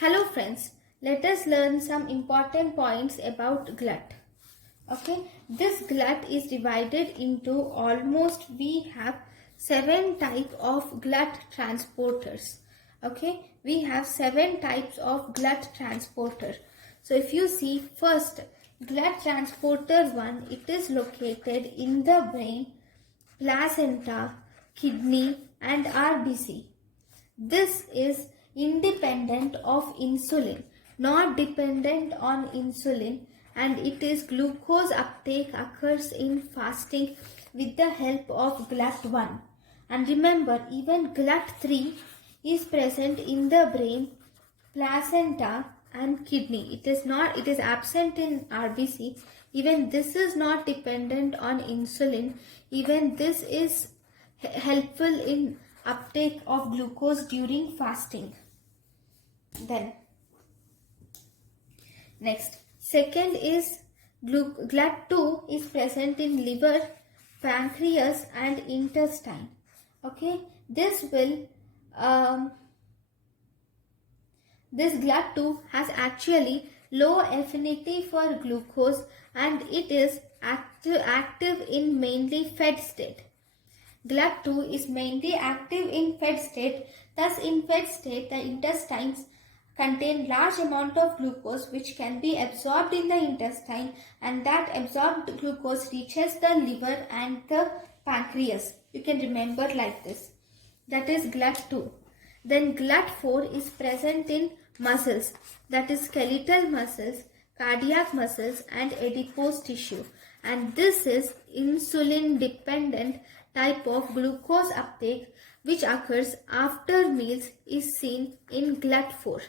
Hello friends, let us learn some important points about GLUT. Okay, this GLUT is divided into we have 7 types of GLUT transporters. Okay, we have 7 types of GLUT transporter. So if you see first, GLUT transporter 1, it is located in the brain, placenta, kidney and RBC. This is independent of insulin, not dependent on insulin, and it is glucose uptake occurs in fasting with the help of GLUT1. And remember, even GLUT3 is present in the brain, placenta and kidney. It is absent in RBC. Even this is not dependent on insulin. Even this is helpful in uptake of glucose during fasting. Then next, second is GLUT2 is present in liver, pancreas and intestine. Okay, this GLUT2 has actually low affinity for glucose and it is active in mainly fed state. GLUT2 is mainly active in fed state. Thus, in fed state, the intestines contain large amount of glucose which can be absorbed in the intestine, and that absorbed glucose reaches the liver and the pancreas. You can remember like this. That is GLUT2. Then GLUT4 is present in muscles, that is skeletal muscles, cardiac muscles and adipose tissue, and this is insulin dependent type of glucose uptake which occurs after meals is seen in GLUT4.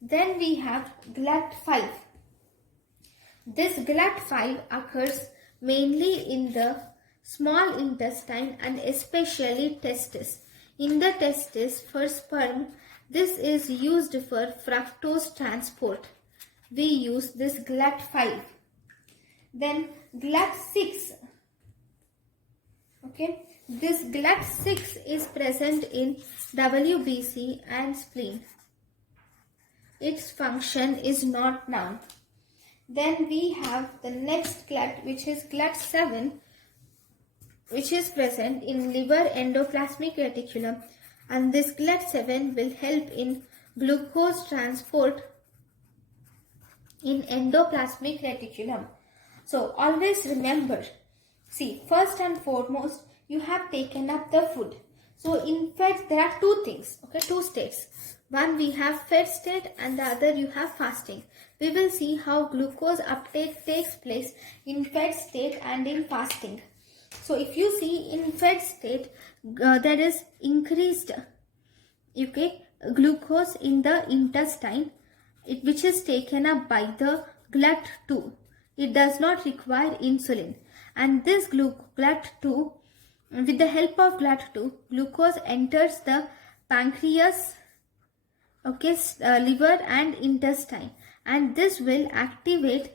Then we have GLUT5. This GLUT5 occurs mainly in the small intestine and especially testis. In the testis for sperm, this is used for fructose transport. We use this GLUT5. Then GLUT6. Okay, this GLUT6 is present in WBC and spleen. Its function is not known. Then we have the next GLUT, which is GLUT7, which is present in liver endoplasmic reticulum, and this GLUT7 will help in glucose transport in endoplasmic reticulum. So always remember, see, first and foremost, you have taken up the food. So in fed, there are two things, okay, two states. One, we have fed state and the other you have fasting. We will see how glucose uptake takes place in fed state and in fasting. So if you see in fed state, there is increased glucose in the intestine, which is taken up by the GLUT2. It does not require insulin. And this GLUT2, with the help of GLUT2, glucose enters the pancreas, liver and intestine, and this will activate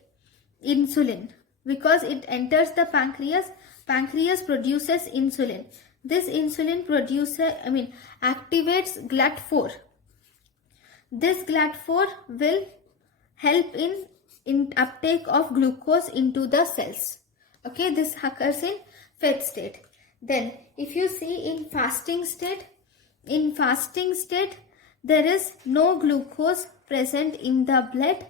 insulin. Because it enters the pancreas, pancreas produces insulin. This insulin activates GLUT4. This GLUT4 will help in uptake of glucose into the cells. Okay, this occurs in fed state. Then if you see in fasting state, there is no glucose present in the blood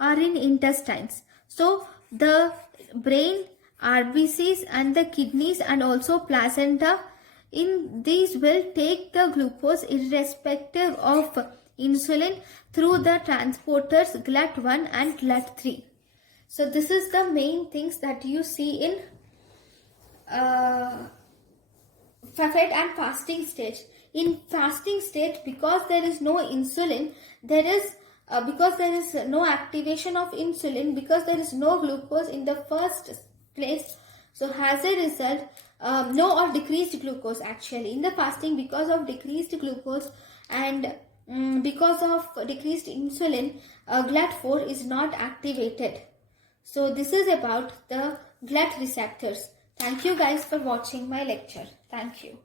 or in intestines. So the brain, RBCs and the kidneys and also placenta, in these will take the glucose irrespective of insulin through the transporters GLUT1 and GLUT3. So this is the main things that you see in fed and fasting stage. In fasting state, because there is no insulin, because there is no activation of insulin, because there is no glucose in the first place, so as a result, no or decreased glucose actually in the fasting, because of decreased glucose and because of decreased insulin, GLUT4 is not activated. So this is about the GLUT receptors. Thank you guys for watching my lecture. Thank you.